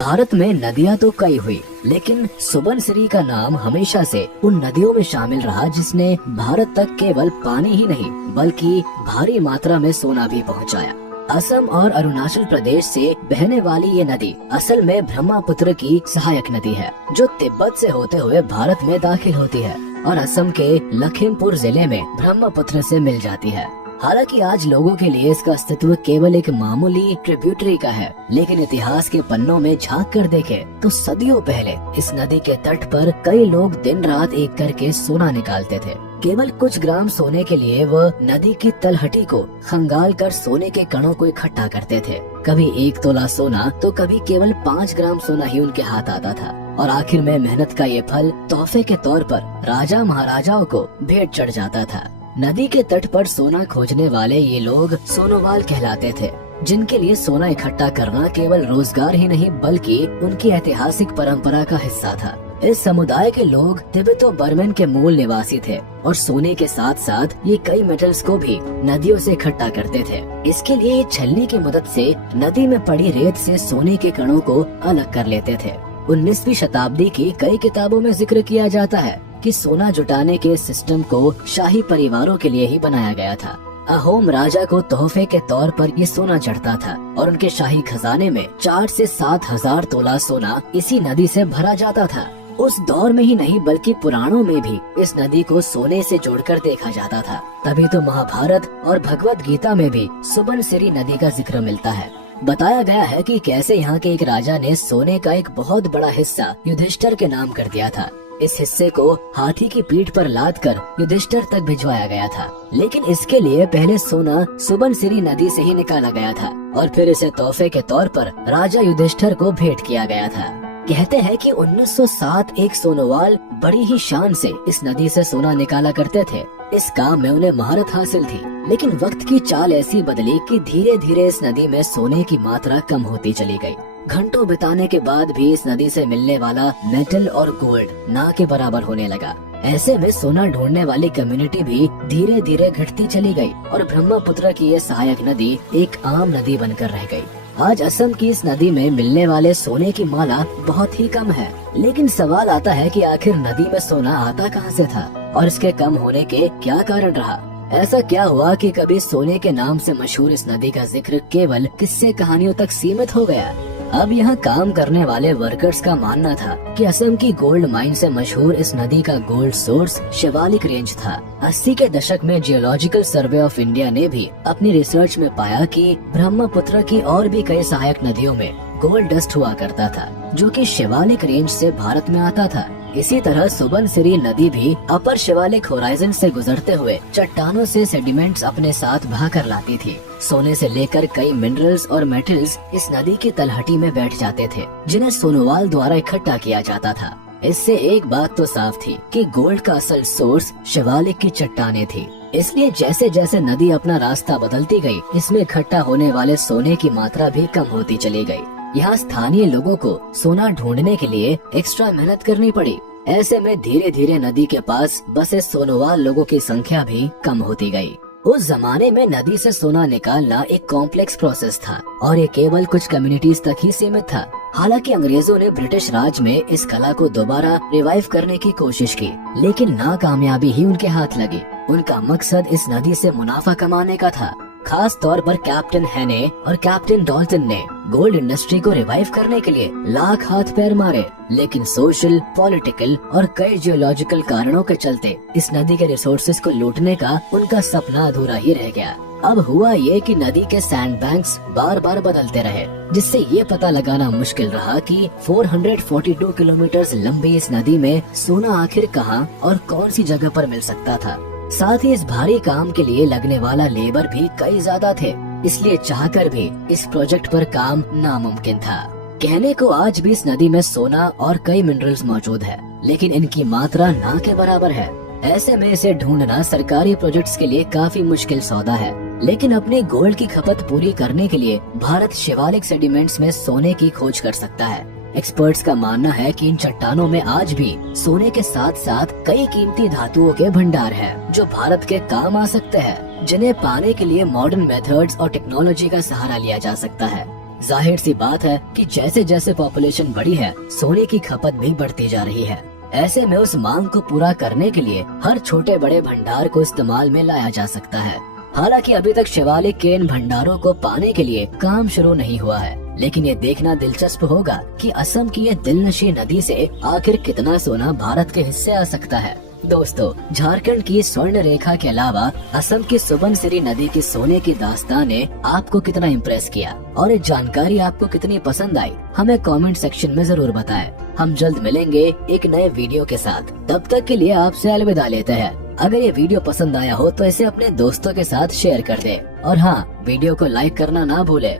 भारत में नदियां तो कई हुई, लेकिन सुबनसिरी का नाम हमेशा से उन नदियों में शामिल रहा जिसने भारत तक केवल पानी ही नहीं बल्कि भारी मात्रा में सोना भी पहुंचाया। असम और अरुणाचल प्रदेश से बहने वाली ये नदी असल में ब्रह्मपुत्र की सहायक नदी है, जो तिब्बत से होते हुए भारत में दाखिल होती है और असम के लखीमपुर जिले में ब्रह्मपुत्र से मिल जाती है। हालांकि आज लोगों के लिए इसका अस्तित्व केवल एक मामूली ट्रिब्यूटरी का है, लेकिन इतिहास के पन्नों में झांक कर देखें तो सदियों पहले इस नदी के तट पर कई लोग दिन रात एक करके सोना निकालते थे। केवल कुछ ग्राम सोने के लिए वह नदी की तलहटी को खंगाल कर सोने के कणों को इकट्ठा करते थे। कभी 1 तोला सोना तो कभी केवल 5 ग्राम सोना ही उनके हाथ आता था और आखिर में मेहनत का ये फल तोहफे के तौर पर राजा महाराजाओं को भेंट चढ़ जाता था। नदी के तट पर सोना खोजने वाले ये लोग सोनोवाल कहलाते थे, जिनके लिए सोना इकट्ठा करना केवल रोजगार ही नहीं बल्कि उनकी ऐतिहासिक परंपरा का हिस्सा था। इस समुदाय के लोग तिब्बतो बर्मन के मूल निवासी थे और सोने के साथ साथ ये कई मेटल्स को भी नदियों से इकट्ठा करते थे। इसके लिए ये छलनी की मदद से नदी में पड़ी रेत से सोने के कणों को अलग कर लेते थे। 19वीं शताब्दी की कई किताबों में जिक्र किया जाता है कि सोना जुटाने के सिस्टम को शाही परिवारों के लिए ही बनाया गया था। अहोम राजा को तोहफे के तौर पर ये सोना चढ़ता था और उनके शाही खजाने में 4 से 7 हजार तोला सोना इसी नदी से भरा जाता था। उस दौर में ही नहीं बल्कि पुराणों में भी इस नदी को सोने से जोड़कर देखा जाता था। तभी तो महाभारत और भगवत गीता में भी सुबनसिरी नदी का जिक्र मिलता है। बताया गया है कि कैसे यहाँ के एक राजा ने सोने का एक बहुत बड़ा हिस्सा युधिष्ठिर के नाम कर दिया था। इस हिस्से को हाथी की पीठ पर लाद कर युधिष्ठिर तक भिजवाया गया था, लेकिन इसके लिए पहले सोना सुबनसिरी नदी से ही निकाला गया था और फिर इसे तोहफे के तौर पर राजा युधिष्ठिर को भेंट किया गया था। कहते हैं कि 1907 एक सोनोवाल बड़ी ही शान से इस नदी से सोना निकाला करते थे। इस काम में उन्हें महारत हासिल थी, लेकिन वक्त की चाल ऐसी बदली कि धीरे धीरे इस नदी में सोने की मात्रा कम होती चली गई। घंटों बिताने के बाद भी इस नदी से मिलने वाला मेटल और गोल्ड ना के बराबर होने लगा। ऐसे में सोना ढूंढने वाली कम्युनिटी भी धीरे धीरे घटती चली गई और ब्रह्मपुत्र की ये सहायक नदी एक आम नदी बनकर रह गई। आज असम की इस नदी में मिलने वाले सोने की माला बहुत ही कम है, लेकिन सवाल आता है कि आखिर नदी में सोना आता कहां से था और इसके कम होने के क्या कारण रहा। ऐसा क्या हुआ कि कभी सोने के नाम से मशहूर इस नदी का जिक्र केवल किस्से कहानियों तक सीमित हो गया। अब यहाँ काम करने वाले वर्कर्स का मानना था कि असम की गोल्ड माइन से मशहूर इस नदी का गोल्ड सोर्स शिवालिक रेंज था। 80 के दशक में जियोलॉजिकल सर्वे ऑफ इंडिया ने भी अपनी रिसर्च में पाया कि ब्रह्मपुत्र की और भी कई सहायक नदियों में गोल्ड डस्ट हुआ करता था, जो कि शिवालिक रेंज से भारत में आता था। इसी तरह सुबनसिरी नदी भी अपर शिवालिक होराइजन से गुजरते हुए चट्टानों से सेडिमेंट्स अपने साथ बहाकर लाती थी। सोने से लेकर कई मिनरल्स और मेटल्स इस नदी की तलहटी में बैठ जाते थे, जिन्हें सोनोवाल द्वारा इकट्ठा किया जाता था। इससे एक बात तो साफ थी कि गोल्ड का असल सोर्स शिवालिक की चट्टानें थी। इसलिए जैसे जैसे नदी अपना रास्ता बदलती गई, इसमें इकट्ठा होने वाले सोने की मात्रा भी कम होती चली गई। यहाँ स्थानीय लोगों को सोना ढूंढने के लिए एक्स्ट्रा मेहनत करनी पड़ी। ऐसे में धीरे धीरे नदी के पास बसे सोनोवाल लोगों की संख्या भी कम होती गई। उस जमाने में नदी से सोना निकालना एक कॉम्प्लेक्स प्रोसेस था और ये केवल कुछ कम्युनिटीज तक ही सीमित था। हालांकि अंग्रेजों ने ब्रिटिश राज में इस कला को दोबारा रिवाइव करने की कोशिश की, लेकिन नाकामयाबी ही उनके हाथ लगी। उनका मकसद इस नदी से मुनाफा कमाने का था। खास तौर पर कैप्टन हैने और कैप्टन डॉल्टन ने गोल्ड इंडस्ट्री को रिवाइव करने के लिए लाख हाथ पैर मारे, लेकिन सोशल, पॉलिटिकल और कई जियोलॉजिकल कारणों के चलते इस नदी के रिसोर्सेज को लूटने का उनका सपना अधूरा ही रह गया। अब हुआ ये कि नदी के सैंड बैंक्स बार बार बदलते रहे, जिससे ये पता लगाना मुश्किल रहा कि 442 किलोमीटर लंबी इस नदी में सोना आखिर कहाँ और कौन सी जगह पर मिल सकता था। साथ ही इस भारी काम के लिए लगने वाला लेबर भी कई ज्यादा थे, इसलिए चाहकर भी इस प्रोजेक्ट पर काम नामुमकिन था। कहने को आज भी इस नदी में सोना और कई मिनरल्स मौजूद है, लेकिन इनकी मात्रा ना के बराबर है। ऐसे में इसे ढूंढना सरकारी प्रोजेक्ट्स के लिए काफी मुश्किल सौदा है, लेकिन अपनी गोल्ड की खपत पूरी करने के लिए भारत शिवालिक सेडिमेंट्स में सोने की खोज कर सकता है। एक्सपर्ट्स का मानना है कि इन चट्टानों में आज भी सोने के साथ साथ कई कीमती धातुओं के भंडार हैं, जो भारत के काम आ सकते हैं, जिन्हें पाने के लिए मॉडर्न मेथड्स और टेक्नोलॉजी का सहारा लिया जा सकता है। जाहिर सी बात है कि जैसे जैसे पॉपुलेशन बढ़ी है, सोने की खपत भी बढ़ती जा रही है। ऐसे में उस मांग को पूरा करने के लिए हर छोटे बड़े भंडार को इस्तेमाल में लाया जा सकता है। हालांकि अभी तक शिवालिक के इन भंडारों को पाने के लिए काम शुरू नहीं हुआ है, लेकिन ये देखना दिलचस्प होगा कि असम की ये दिलनशी नदी से आखिर कितना सोना भारत के हिस्से आ सकता है। दोस्तों, झारखंड की स्वर्ण रेखा के अलावा असम की सुबनसिरी नदी की सोने की दास्तान ने आपको कितना इम्प्रेस किया और ये जानकारी आपको कितनी पसंद आई, हमें कमेंट सेक्शन में जरूर बताएं। हम जल्द मिलेंगे एक नए वीडियो के साथ। तब तक के लिए आपसे अलविदा लेते हैं। अगर ये वीडियो पसंद आया हो तो इसे अपने दोस्तों के साथ शेयर कर दें और हाँ, वीडियो को लाइक करना ना भूले।